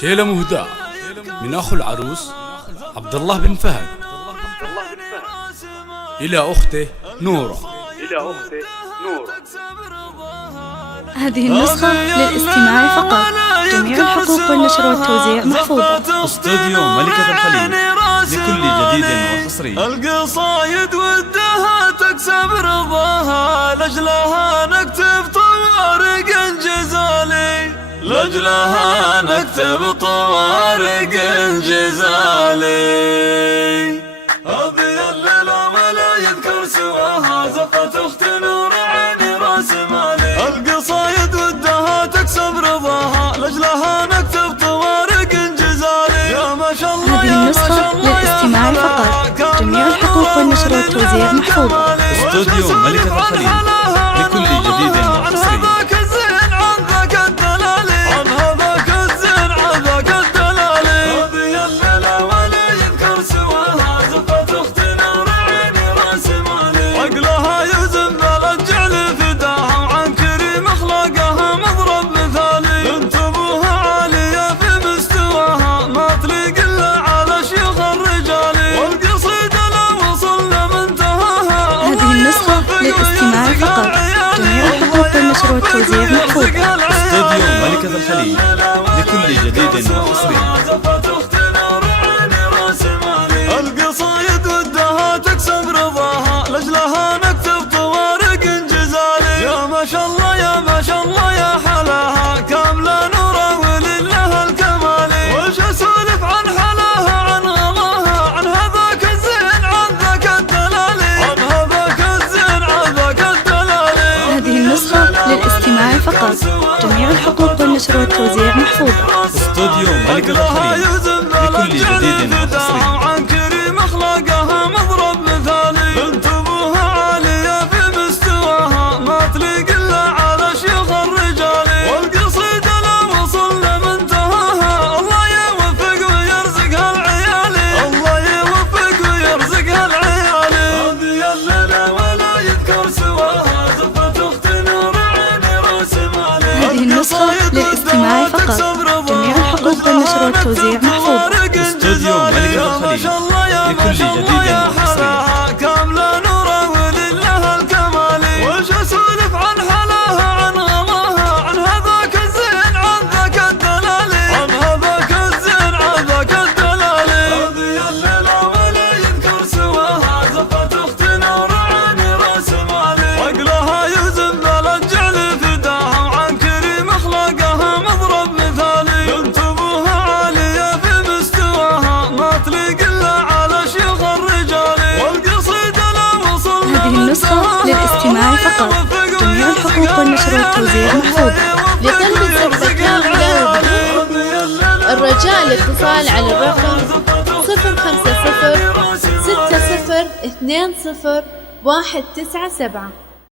شيلة مهداة من أخو العروس عبد الله بن فهد إلى أخته نورة. هذه النسخة للاستماع فقط. جميع الحقوق والنشر والتوزيع محفوظة. استوديو ملكة الخليل لكل جديد وحصري. القصايد ودها تكسب رضاها، لأجلها نكتب طوارق الجزالي، لأجلها نكتب طوارق الجزالي. هذه الليلة ما لا يذكر سواها، زفت أخت نور عيني راس مالي. القصايد ودها تكسب رضاها، لأجلها نكتب طوارق جزالي. يا ما شاء الله هذه النسخة للاستماع فقط. جميع الحقوق والنشر والتوزيع محفوظة. استوديو ملكة الخليل لكل جديد وحصري. للاستماع فقط. جميع الحقوق والنشر والتوزيع محفوظة. استوديو ملكة الخليل لكل جديد وحصري. القصايد ودها تكسب رضاها، لأجلها نكتب طوارق جزالي. يا ما شاء الله يا ما شاء الله يا حلاها، كاملة نورة ولله الكمالي. وش اسولف عن حلاها عن غلاها، عن هذاك الزين عن ذاك الدلالي، عن هذاك الزين عن ذاك الدلالي. هذه النسخة للاستماع فقط. جميع الحقوق والنشر والتوزيع محفوظة. استوديو ملكة الخليل لكل جديد وحصري. عن كريم اخلاقها مضرب مثالي، بنت ابوها عالية في مستواها، ما تليق الا على شيوخ الرجالي. والقصيدة لا وصل لمنتهاها، الله يوفق ويرزقها العيالي، الله يوفق ويرزقها العيالي. هذه الليلة ولا يذكر سواها، زفت اخت نور عيني راس مالي. هذه النسخة للاستماع فقط. جميع الحقوق والنشر والتوزيع محفوظة. استوديو ملكة الخليل لكل جديد وحصري. كاملة نورة ولله الكمالي. وش اسولف عن حلاها عن غلاها، عن هذاك الزين عن ذاك الدلالي، عن هذاك الزين عن ذاك الدلالي. هذه الليلة ولا يذكر سواها، زفت اخت نور عيني راس مالي. عقلها يزن بلجع لفداها، وعن كريم اخلاقها مضرب مثالي، بنت ابوها عالية في مستواها، ما تليق الا على شيوخ الرجالي. والقصيدة لا وصل. هذه النسخة للاستماع فقط. جميع الحقوق والنشر والتوزيع محفوظة. لطلب الزكاة الرجاء الاتصال على الرقم 050 60 20 197.